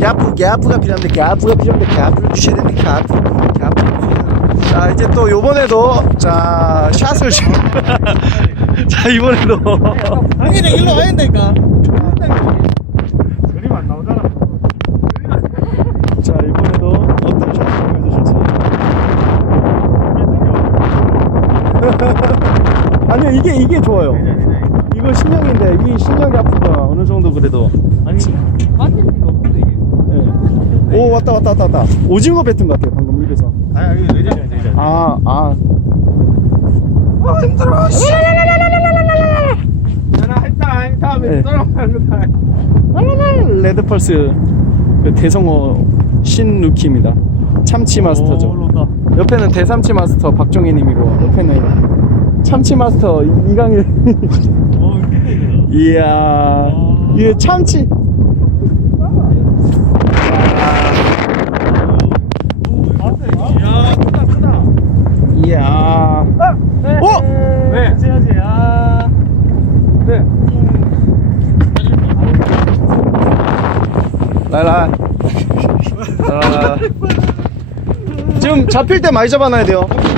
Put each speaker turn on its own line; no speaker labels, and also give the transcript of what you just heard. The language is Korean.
갸프가 필요합니다. 갸프를 주셔야 됩니다. 갸프. 자, 이제 또 요번에도 자 샷을 자 이번에도
당연히 일로 와야 된다니까.
그림 안 나오잖아.
자 이번에도 어떤 샷을 보여주실지. 아니요 이게 좋아요. 이거 신형인데 이 신형 갸프가 어느 정도 그래도
아니 빠진 거 없는데 이게.
네. 오 왔다. 오징어 뱉은 것 같아요 방금 입에서.
아니 여기 내리자.
아.
힘들어. 하나 했다. 다음에
네.
따라가는 거다.
레드펄스 그 대성어 신루키입니다. 참치 마스터죠.
올라온다.
옆에는 대삼치 마스터 박종희님이고 옆에는 참치 마스터 이강일.
힘들다.
이야 이게 참치.
야 크다.
이야. 오!
네.
해야지. 아.
네.
라라. 지금 잡힐 때 많이 잡아놔야 돼요.